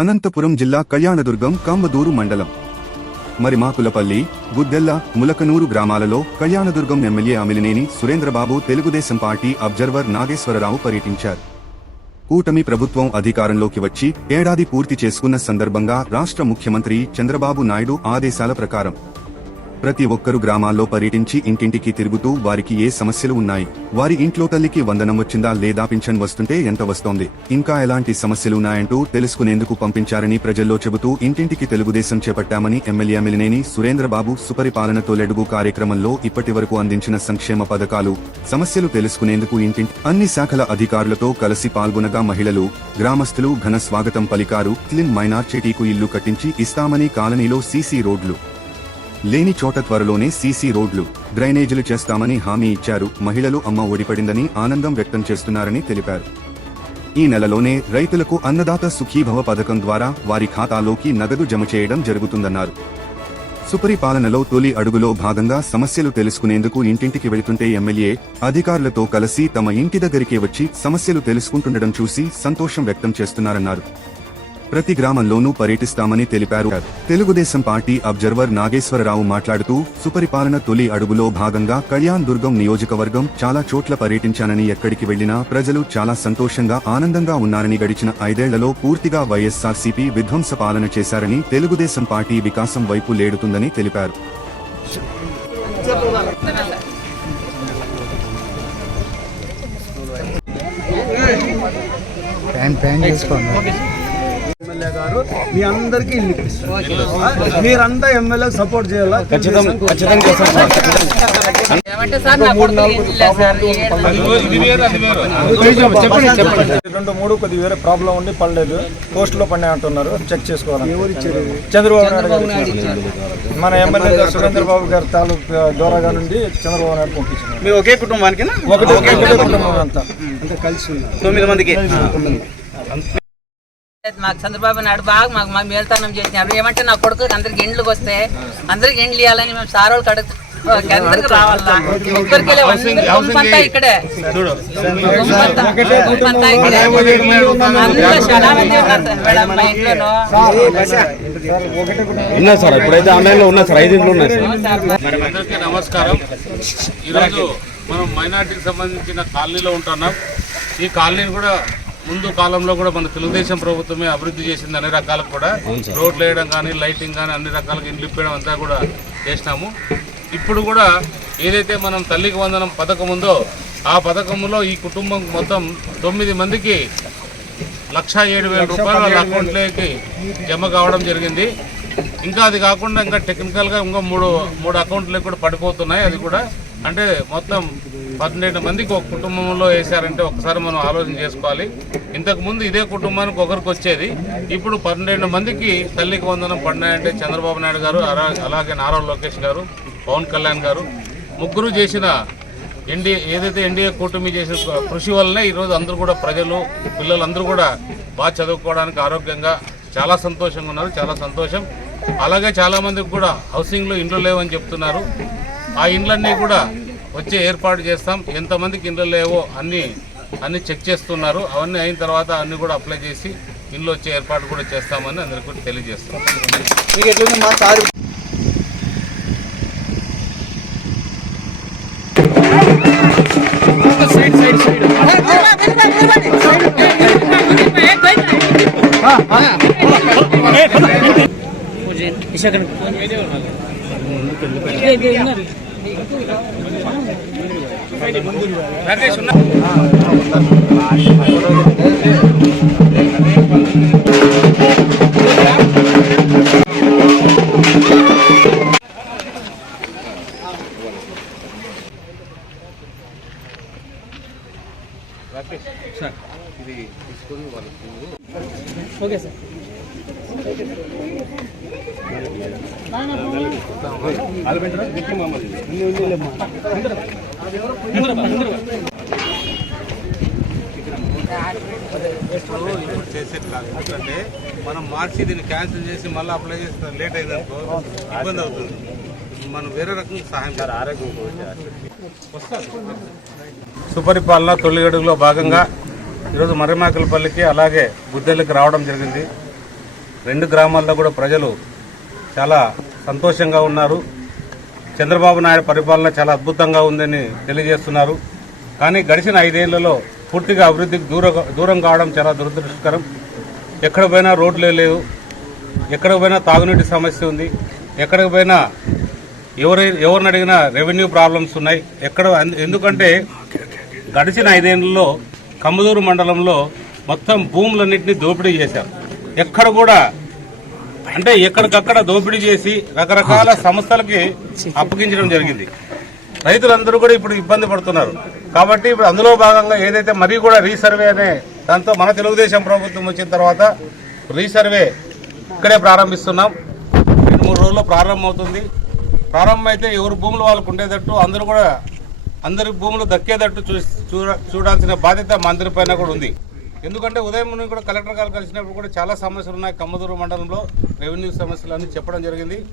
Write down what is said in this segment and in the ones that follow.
అనంతపురం జిల్లా కళ్యాణదుర్గం కంబదూరు మండలం. మరిమాకులపల్లి గుద్దెల్ల ములకనూరు గ్రామాలలో Kalyanadurgam MLA Amilineni Surendrababu Telugu Desam party observer Nageswara Rao పర్యటించారు. కూటమి ప్రభుత్వం అధికారంలోకి వచ్చి ఏడాది పూర్తి చేసుకున్న సందర్భంగా రాష్ట్ర ముఖ్యమంత్రి చంద్రబాబు నాయుడు ఆదేశాల ప్రకారం ప్రతి ఒక్కరు గ్రామాల్లో పర్యటించి ఇంటింటికి తిరుగుతూ వారికి ఏ సమస్యలు ఉన్నాయి? వారి ఇంట్లో తల్లికి వందనం వచ్చిందా లేదా? పింఛన్ వస్తుంటే ఎంత వస్తోంది? ఇంకా ఎలాంటి సమస్యలు ఉన్నాయంటూ తెలుసుకునేందుకు పంపించారని ప్రజల్లో చెబుతూ ఇంటింటికి తెలుగుదేశం చేపట్టామని ఎమ్మెల్యే మిలినేని సురేంద్రబాబు సుపరిపాలన తొలెడుగు కార్యక్రమంలో ఇప్పటి వరకు అందించిన సంక్షేమ పథకాలు సమస్యలు తెలుసుకునేందుకు ఇంటింటి అన్ని శాఖల అధికారులతో కలిసి పాల్గొనగా మహిళలు గ్రామస్తులు ఘన స్వాగతం పలికారు. క్లిన్ మైనార్చిటీకు ఇల్లు కట్టించి ఇస్తామని కాలనీలో సీసీ రోడ్లు లేని చోట త్వరలోనే సీసీ రోడ్లు డ్రైనేజీలు చేస్తామని హామీ ఇచ్చారు. మహిళలు అమ్మ ఓడిపడిందని ఆనందం వ్యక్తం చేస్తున్నారని తెలిపారు. ఈ నెలలోనే రైతులకు అన్నదాత సుఖీభవ పథకం ద్వారా వారి ఖాతాలోకి నగదు జమ చేయడం జరుగుతుందన్నారు. సుపరిపాలనలో తొలి అడుగులో భాగంగా సమస్యలు తెలుసుకునేందుకు ఇంటింటికి వెళుతుంటే ఎమ్మెల్యే అధికారులతో కలిసి తమ ఇంటి దగ్గరికే వచ్చి సమస్యలు తెలుసుకుంటుండడం చూసి సంతోషం వ్యక్తం చేస్తున్నారన్నారు. ప్రతి గ్రామంలోనూ పర్యటిస్తామని తెలిపారు. తెలుగుదేశం పార్టీ అబ్జర్వర్ నాగేశ్వరరావు మాట్లాడుతూ సుపరిపాలన తొలి అడుగులో భాగంగా కళ్యాణ్ దుర్గం నియోజకవర్గం చాలా చోట్ల పర్యటించానని ఎక్కడికి వెళ్ళినా ప్రజలు చాలా సంతోషంగా ఆనందంగా ఉన్నారని గడిచిన ఐదేళ్ళలో పూర్తిగా వైఎస్ఆర్సీపీ విధ్వంస పాలన చేశారని తెలుగుదేశం పార్టీ వికాసం వైపు లేడుతుందని తెలిపారు. ప్యాన్ ప్యాన్ చేసుకోండి ఎమ్మెల్యే గారు మీ అందరికీ ఇల్లు ఇప్పిస్తారు. మీరంతా ఎమ్మెల్యే సపోర్ట్ చేయాలా? రెండు మూడు కొద్ది వేరే ప్రాబ్లం ఉండి పడలేదు. పోస్ట్లో పడినాయి అంటున్నారు. చెక్ చేసుకోవాలి చంద్రబాబు నాయుడు గారు మన ఎమ్మెల్యే గారు సురేంద్ర బాబు గారి తాలూకు ద్వారా నుండి చంద్రబాబు నాయుడు పంపించారు. మీ ఒకే కుటుంబానికి ఒకటి కుటుంబం అంతా. తొమ్మిది మందికి. మాకు చంద్రబాబు నాయుడు బాగా మాకు మాకు మేల్తనం చేసినారు ఏమంటే నా కొడుకు అందరికి ఎండ్లకు వస్తే అందరికి ఎండ్లు ఇవ్వాలని మేము సార్ వాళ్ళకి అడుగుతాం అందరికి రావాలా ఒక్కరికి వెళ్ళే గుంపంతా ఇక్కడే. గుంపంతా గుంపంతా ఇక్కడే అందరూ చాలా మంది ఉన్నారు సార్ మేడం మా ఇంట్లోనూ. ఉన్నారు సార్ ఇప్పుడైతే ఆన్లైన్లో ఉన్నారు సార్ ఐదు ఇంట్లో ఉన్నాయి సార్. అవును సార్ మరి అందరికీ నమస్కారం. ఈరోజు మనం మైనార్టీకి సంబంధించిన కాలనీలో ఉంటున్నాం. ఈ కాలనీని కూడా ముందు కాలంలో కూడా మన తెలుగుదేశం ప్రభుత్వమే అభివృద్ధి చేసింది అన్ని రకాలకు కూడా. రోడ్లు వేయడం కానీ లైటింగ్ కానీ అన్ని రకాలుగా ఇండ్లు ఇప్పడం అంతా కూడా చేసినాము. ఇప్పుడు కూడా ఏదైతే మనం తల్లికి వందనం పథకం ఉందో ఆ పథకంలో ఈ కుటుంబం మొత్తం తొమ్మిది మందికి లక్ష ఏడు వేల రూపాయలు వాళ్ళ అకౌంట్లోకి జమ కావడం జరిగింది. ఇంకా అది కాకుండా ఇంకా టెక్నికల్గా ఇంకా మూడు మూడు అకౌంట్లకు కూడా పడిపోతున్నాయి. అది కూడా అంటే మొత్తం పన్నెండు మందికి ఒక కుటుంబంలో వేశారంటే ఒకసారి మనం ఆలోచన చేసుకోవాలి. ఇంతకుముందు ఇదే కుటుంబానికి ఒకరికి వచ్చేది. ఇప్పుడు పన్నెండు మందికి తల్లికి వందనం పడినాయంటే చంద్రబాబు నాయుడు గారు అలా- అలాగే నారా లోకేష్ గారు పవన్ కళ్యాణ్ గారు ముగ్గురు చేసిన ఎన్డీఏ ఏదైతే ఎన్డీఏ కూటమి చేసిన కృషి వల్లనే ఈరోజు అందరూ కూడా ప్రజలు పిల్లలందరూ కూడా బాగా చదువుకోవడానికి ఆరోగ్యంగా చాలా సంతోషంగా ఉన్నారు చాలా సంతోషం. అలాగే చాలామందికి కూడా హౌసింగ్లో ఇండ్లు లేవని చెప్తున్నారు. ఆ ఇండ్లన్నీ కూడా వచ్చే ఏర్పాటు చేస్తాం ఎంతమందికి ఇండ్లు లేవో అన్నీ అన్ని చెక్ చేస్తున్నారు అవన్నీ అయిన తర్వాత అన్ని కూడా అప్లై చేసి ఇండ్లు వచ్చే ఏర్పాటు కూడా చేస్తామని అందరికీ కూడా తెలియజేస్తాం మీకు ఎట్లుంది మా సార్. చేసేట్లాగా ఎందుకంటే మనం మార్చి దీన్ని క్యాన్సిల్ చేసి మళ్ళీ అప్లై చేస్తే లేట్ అయిందనుకో ఇబ్బంది అవుతుంది మనం వేరే రకంగా సహాయం సార్. ఆరోగ్యం సుపరిపాలన తొలి అడుగులో భాగంగా ఈరోజు మర్రిమాకలపల్లికి అలాగే బుద్దెలకి రావడం జరిగింది. రెండు గ్రామాల్లో కూడా ప్రజలు చాలా సంతోషంగా ఉన్నారు. చంద్రబాబు నాయుడు పరిపాలన చాలా అద్భుతంగా ఉందని తెలియజేస్తున్నారు. కానీ గడిచిన ఐదేళ్ళలో పూర్తిగా అభివృద్ధికి దూర దూరం కావడం చాలా దురదృష్టకరం. ఎక్కడ పోయినా రోడ్లే లేవు. ఎక్కడికి పోయినా తాగునీటి సమస్య ఉంది. ఎక్కడికి పోయినా ఎవరి ఎవరిని అడిగినా రెవెన్యూ ప్రాబ్లమ్స్ ఉన్నాయి. ఎక్కడ ఎందుకంటే గడిచిన ఐదేళ్ళలో కమ్మదూరు మండలంలో మొత్తం భూములన్నింటినీ దోపిడీ చేశారు. ఎక్కడ కూడా అంటే ఎక్కడికక్కడ దోపిడీ చేసి రకరకాల సంస్థలకి అప్పగించడం జరిగింది. రైతులందరూ కూడా ఇప్పుడు ఇబ్బంది పడుతున్నారు. కాబట్టి ఇప్పుడు అందులో భాగంగా ఏదైతే మరీ కూడా రీసర్వే అనే దాంతో మన తెలుగుదేశం ప్రభుత్వం వచ్చిన తర్వాత రీసర్వే ఇక్కడే ప్రారంభిస్తున్నాం. రెండు మూడు రోజుల్లో ప్రారంభమవుతుంది. ప్రారంభమైతే ఎవరి భూములు వాళ్ళకు ఉండేటట్టు అందరూ కూడా అందరి భూములు దక్కేటట్టు చూడ- చూడాల్సిన బాధ్యత మంత్రి పైన కూడా ఉంది. ఎందుకంటే ఉదయం నుండి కూడా కలెక్టర్ గారు కలిసినప్పుడు కూడా చాలా సమస్యలు ఉన్నాయి. కమ్మదూరు మండలంలో రెవెన్యూ సమస్యలు అన్నీ చెప్పడం జరిగింది.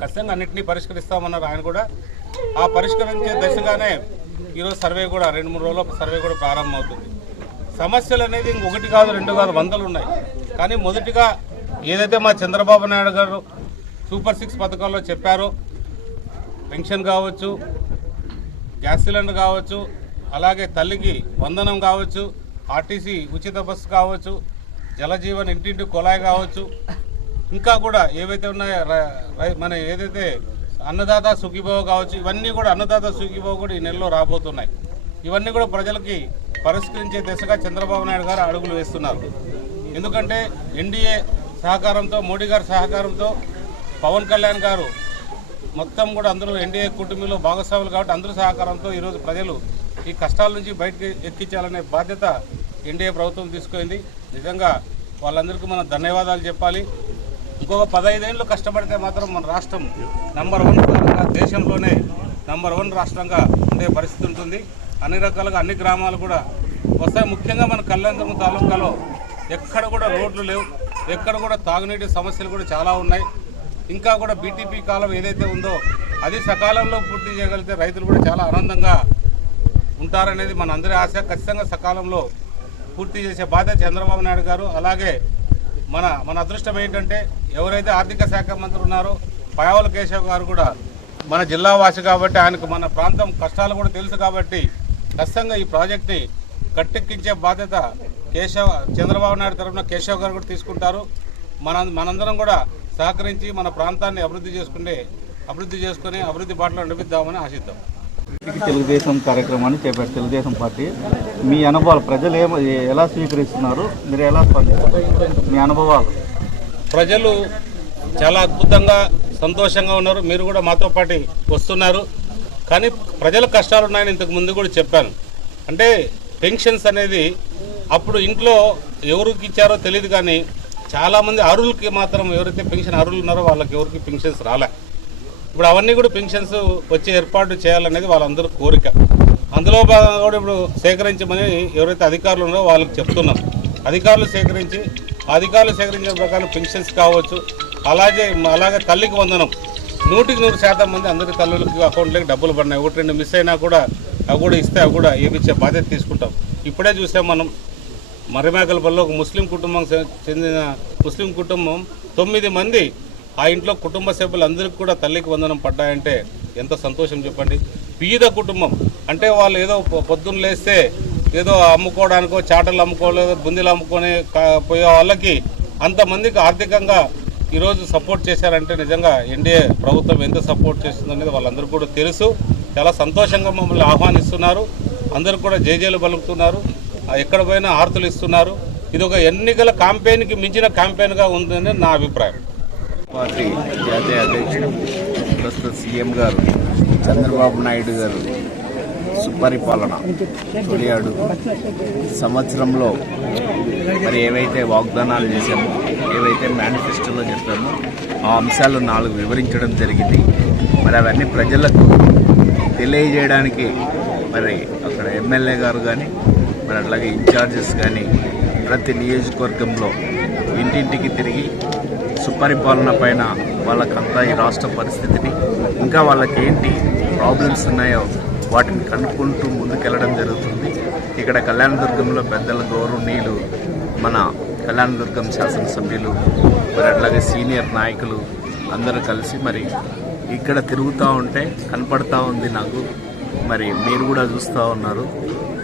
ఖచ్చితంగా అన్నింటినీ పరిష్కరిస్తామన్నారు ఆయన కూడా. ఆ పరిష్కరించే దశగానే ఈరోజు సర్వే కూడా రెండు మూడు రోజుల్లో సర్వే కూడా ప్రారంభమవుతుంది. సమస్యలు అనేది ఇంకొకటి కాదు రెండు కాదు వందలు ఉన్నాయి. కానీ మొదటిగా ఏదైతే మా చంద్రబాబు నాయుడు గారు సూపర్ సిక్స్ పథకాల్లో చెప్పారో పెన్షన్ కావచ్చు గ్యాస్ సిలిండర్ కావచ్చు అలాగే తల్లికి వందనం కావచ్చు ఆర్టీసీ ఉచిత బస్సు కావచ్చు జలజీవన్ ఇంటింటి కుళాయి కావచ్చు ఇంకా కూడా ఏవైతే ఉన్నాయో మన ఏదైతే అన్నదాత సుఖీభావ కావచ్చు ఇవన్నీ కూడా అన్నదాత సుఖీభావ కూడా ఈ నెలలో రాబోతున్నాయి. ఇవన్నీ కూడా ప్రజలకి పరిష్కరించే దిశగా చంద్రబాబు నాయుడు గారు అడుగులు వేస్తున్నారు. ఎందుకంటే ఎన్డీఏ సహకారంతో మోడీ గారి సహకారంతో పవన్ కళ్యాణ్ గారు మొత్తం కూడా అందరూ ఎన్డీఏ కుటుంబంలో భాగస్వాములు కాబట్టి అందరూ సహకారంతో ఈరోజు ప్రజలు ఈ కష్టాల నుంచి బయటకు ఎక్కించాలనే బాధ్యత ఎన్డీఏ ప్రభుత్వం తీసుకుంది. నిజంగా వాళ్ళందరికీ మనం ధన్యవాదాలు చెప్పాలి. ఇంకొక పదహైదేళ్ళు కష్టపడితే మాత్రం మన రాష్ట్రం నంబర్ వన్ దేశంలోనే నంబర్ వన్ రాష్ట్రంగా ఉండే పరిస్థితి ఉంటుంది. అన్ని రకాలుగా అన్ని గ్రామాలు కూడా వస్తాయి. ముఖ్యంగా మన కళ్యాణదుర్గం తాలూకాలో ఎక్కడ కూడా రోడ్లు లేవు. ఎక్కడ కూడా తాగునీటి సమస్యలు కూడా చాలా ఉన్నాయి. ఇంకా కూడా బీటీపీ కాలం ఏదైతే ఉందో అది సకాలంలో పూర్తి చేయగలిగితే రైతులు కూడా చాలా ఆనందంగా ఉంటారనేది మన అందరి ఆశ. ఖచ్చితంగా సకాలంలో పూర్తి చేసే బాధ్యత చంద్రబాబు నాయుడు గారు. అలాగే మన మన అదృష్టం ఏంటంటే ఎవరైతే ఆర్థిక శాఖ మంత్రి ఉన్నారో పయావల కేశవ్ గారు కూడా మన జిల్లా వాసి కాబట్టి ఆయనకు మన ప్రాంతం కష్టాలు కూడా తెలుసు కాబట్టి ఖచ్చితంగా ఈ ప్రాజెక్ట్ని కట్టెక్కించే బాధ్యత కేశవ చంద్రబాబు నాయుడు తరఫున కేశవ్ గారు కూడా తీసుకుంటారు. మన మనందరం కూడా సహకరించి మన ప్రాంతాన్ని అభివృద్ధి చేసుకునే అభివృద్ధి చేసుకుని అభివృద్ధి బాటలో నడిపిద్దామని ఆశిద్దాం. తెలుగుదేశం కార్యక్రమాన్ని చేపట్టారు తెలుగుదేశం పార్టీ మీ అనుభవాలు ప్రజలు ఏమ ఎలా స్వీకరిస్తున్నారు మీరు ఎలా స్పందిస్తారు మీ అనుభవాలు. ప్రజలు చాలా అద్భుతంగా సంతోషంగా ఉన్నారు. మీరు కూడా మాతో పాటు వస్తున్నారు. కానీ ప్రజల కష్టాలు ఉన్నాయని ఇంతకు ముందు కూడా చెప్పాను. అంటే పెన్షన్స్ అనేది అప్పుడు ఇంట్లో ఎవరికి ఇచ్చారో తెలియదు కానీ చాలామంది అరువులకి మాత్రం ఎవరైతే పెన్షన్ అరువులు ఉన్నారో వాళ్ళకి ఎవరికి పెన్షన్స్ రాలే. ఇప్పుడు అవన్నీ కూడా పెన్షన్స్ వచ్చే ఏర్పాటు చేయాలనేది వాళ్ళందరూ కోరిక. అందులో భాగంగా కూడా ఇప్పుడు సేకరించమని ఎవరైతే అధికారులు ఉన్నారో వాళ్ళకి చెప్తున్నాం. అధికారులు సేకరించి అధికారులు సేకరించిన ప్రకారం పెన్షన్స్ కావచ్చు అలాగే అలాగే తల్లికి వందనం. నూటికి నూరు శాతం మంది అందరి తల్లులకి అకౌంట్లోకి డబ్బులు పడినాయి. ఒకటి రెండు మిస్ అయినా కూడా అవి కూడా ఇస్తే అవి కూడా ఏమిచ్చే బాధ్యత తీసుకుంటాం. ఇప్పుడే చూసాం మనం మర్రిమేకలపల్లిలో ఒక ముస్లిం కుటుంబం చెందిన ముస్లిం కుటుంబం. తొమ్మిది మంది ఆ ఇంట్లో కుటుంబ సభ్యులందరికీ కూడా తల్లికి వందనం పడ్డాయంటే ఎంత సంతోషం చెప్పండి. పీద కుటుంబం. అంటే వాళ్ళు ఏదో పొద్దున్న లేస్తే ఏదో అమ్ముకోవడానికో చాటలు అమ్ముకోలేదు బుందీలు అమ్ముకొని పోయే వాళ్ళకి అంతమందికి ఆర్థికంగా ఈరోజు సపోర్ట్ చేశారంటే నిజంగా ఎన్డీఏ ప్రభుత్వం ఎంత సపోర్ట్ చేస్తుందనేది వాళ్ళందరూ కూడా తెలుసు. చాలా సంతోషంగా మమ్మల్ని ఆహ్వానిస్తున్నారు. అందరూ కూడా జేజేలు పలుకుతున్నారు ఎక్కడ పోయినా ఆర్తులు ఇస్తున్నారు. ఇది ఒక ఎన్నికల క్యాంపెయిన్కి మించిన క్యాంపెయిన్గా ఉందని నా అభిప్రాయం. పార్టీ జాతీయ అధ్యక్షుడు ప్రస్తుత సీఎం గారు చంద్రబాబు నాయుడు గారు సుపరిపాలన తొలియాడు. సంవత్సరంలో మరి ఏవైతే వాగ్దానాలు చేశామో ఏవైతే మేనిఫెస్టోలో చెప్పామో ఆ అంశాలు నాలుగు వివరించడం జరిగింది. మరి అవన్నీ ప్రజలకు తెలియజేయడానికి మరి అక్కడ ఎమ్మెల్యే గారు కానీ మరి అట్లాగే ఇన్ఛార్జెస్ కానీ ప్రతి నియోజకవర్గంలో ఇంటింటికి తిరిగి సుపరిపాలన పైన వాళ్ళకంతా ఈ రాష్ట్ర పరిస్థితిని ఇంకా వాళ్ళకి ఏంటి ప్రాబ్లమ్స్ ఉన్నాయో వాటిని కనుక్కుంటూ ముందుకెళ్ళడం జరుగుతుంది. ఇక్కడ కళ్యాణదుర్గంలో పెద్దల గౌరవనీయులు మన కళ్యాణదుర్గం శాసనసభ్యులు మరి అట్లాగే సీనియర్ నాయకులు అందరూ కలిసి మరి ఇక్కడ తిరుగుతూ ఉంటే కనపడతా ఉంది నాకు. మరి మీరు కూడా చూస్తూ ఉన్నారు.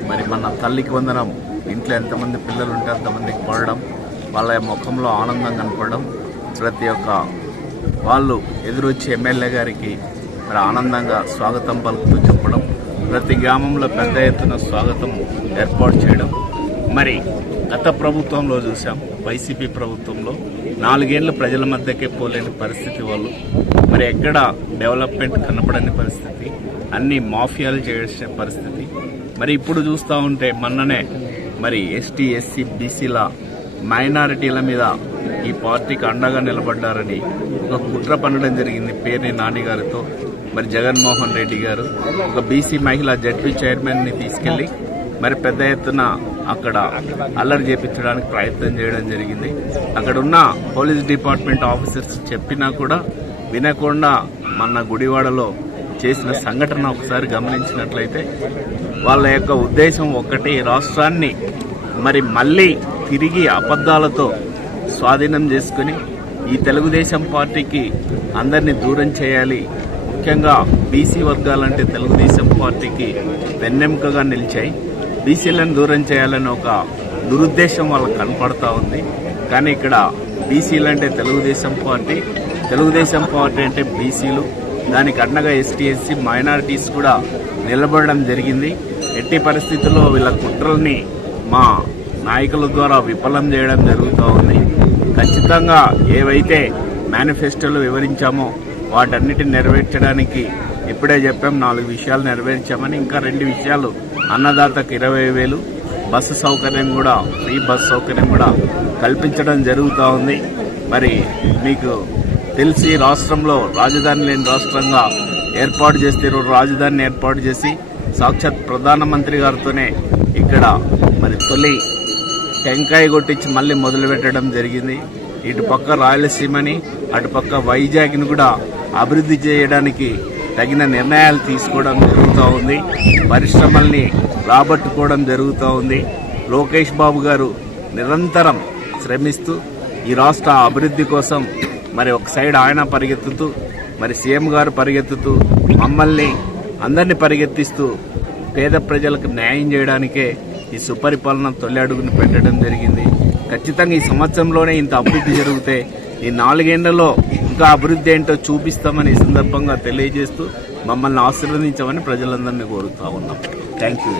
మరి మన తల్లికి వందనం. ఇంట్లో ఎంతమంది పిల్లలు ఉంటే అంతమందికి పడడం వాళ్ళ ముఖంలో ఆనందం కనపడడం ప్రతి ఒక్క వాళ్ళు ఎదురొచ్చి ఎమ్మెల్యే గారికి మరి ఆనందంగా స్వాగతం పలుకుతూ చెప్పడం ప్రతి గ్రామంలో పెద్ద ఎత్తున స్వాగతం ఏర్పాటు చేయడం. మరి గత ప్రభుత్వంలో చూసాం. వైసీపీ ప్రభుత్వంలో నాలుగేళ్ళ ప్రజల మధ్యకే పోలేని పరిస్థితి వాళ్ళు. మరి ఎక్కడ డెవలప్మెంట్ కనపడని పరిస్థితి అన్ని మాఫియాలు చేసే పరిస్థితి మరి ఇప్పుడు చూస్తూ ఉంటే మొన్ననే మరి ఎస్టీ ఎస్సీ బీసీల మైనారిటీల మీద ఈ పార్టీకి అండగా నిలబడ్డారని ఒక కుట్ర పన్నడం జరిగింది పేర్ని నానిగారితో మరి జగన్మోహన్ రెడ్డి గారు ఒక బీసీ మహిళా జడ్పీ చైర్మన్ని తీసుకెళ్ళి మరి పెద్ద ఎత్తున అక్కడ అల్లరి చేపించడానికి ప్రయత్నం చేయడం జరిగింది. అక్కడ ఉన్న పోలీస్ డిపార్ట్మెంట్ ఆఫీసర్స్ చెప్పినా కూడా వినకుండా మన గుడివాడలో చేసిన సంఘటన ఒకసారి గమనించినట్లయితే వాళ్ళ యొక్క ఉద్దేశం ఒక్కటి రాష్ట్రాన్ని మరి మళ్ళీ తిరిగి అబద్ధాలతో స్వాధీనం చేసుకుని ఈ తెలుగుదేశం పార్టీకి అందరినీ దూరం చేయాలి. ముఖ్యంగా బీసీ వర్గాలంటే తెలుగుదేశం పార్టీకి వెన్నెముకగా నిలిచాయి. బీసీలను దూరం చేయాలని ఒక దురుద్దేశం వాళ్ళకి కనపడతా ఉంది. కానీ ఇక్కడ బీసీలు అంటే తెలుగుదేశం పార్టీ తెలుగుదేశం పార్టీ అంటే బీసీలు దానికి అండగా ఎస్టీ ఎస్సీ మైనారిటీస్ కూడా నిలబడడం జరిగింది. ఎట్టి పరిస్థితుల్లో వీళ్ళ కుట్రల్ని మా నాయకుల ద్వారా విఫలం చేయడం జరుగుతూ ఉంది. ఖచ్చితంగా ఏవైతే మేనిఫెస్టోలు వివరించామో వాటన్నిటిని నెరవేర్చడానికి ఇప్పుడే చెప్పాం నాలుగు విషయాలు నెరవేర్చామని. ఇంకా రెండు విషయాలు అన్నదాతకు ఇరవై వేలు బస్సు సౌకర్యం కూడా ఫ్రీ బస్ సౌకర్యం కూడా కల్పించడం జరుగుతూ ఉంది. మరి మీకు తెలిసి రాష్ట్రంలో రాజధాని లేని రాష్ట్రంగా ఏర్పాటు చేస్తే రాజధానిని ఏర్పాటు చేసి సాక్షాత్ ప్రధానమంత్రి గారితోనే ఇక్కడ మరి తొలి టెంకాయ కొట్టించి మళ్ళీ మొదలుపెట్టడం జరిగింది. ఇటు పక్క రాయలసీమని అటుపక్క వైజాగ్ని కూడా అభివృద్ధి చేయడానికి తగిన నిర్ణయాలు తీసుకోవడం జరుగుతూ ఉంది. పరిశ్రమల్ని రాబట్టుకోవడం జరుగుతూ ఉంది. లోకేష్ బాబు గారు నిరంతరం శ్రమిస్తూ ఈ రాష్ట్ర అభివృద్ధి కోసం మరి ఒక సైడ్ ఆయన పరిగెత్తుతూ మరి సీఎం గారు పరిగెత్తుతూ మమ్మల్ని అందరినీ పరిగెత్తిస్తూ పేద ప్రజలకు న్యాయం చేయడానికే ఈ సుపరిపాలన తొలి అడుగును పెట్టడం జరిగింది. ఖచ్చితంగా ఈ సంవత్సరంలోనే ఇంత అభివృద్ధి జరిగితే ఈ నాలుగేళ్ళలో ఇంకా అభివృద్ధి ఏంటో చూపిస్తామని ఈ సందర్భంగా తెలియజేస్తూ మమ్మల్ని ఆశీర్వదించమని ప్రజలందరినీ కోరుతా ఉన్నాం. Thank you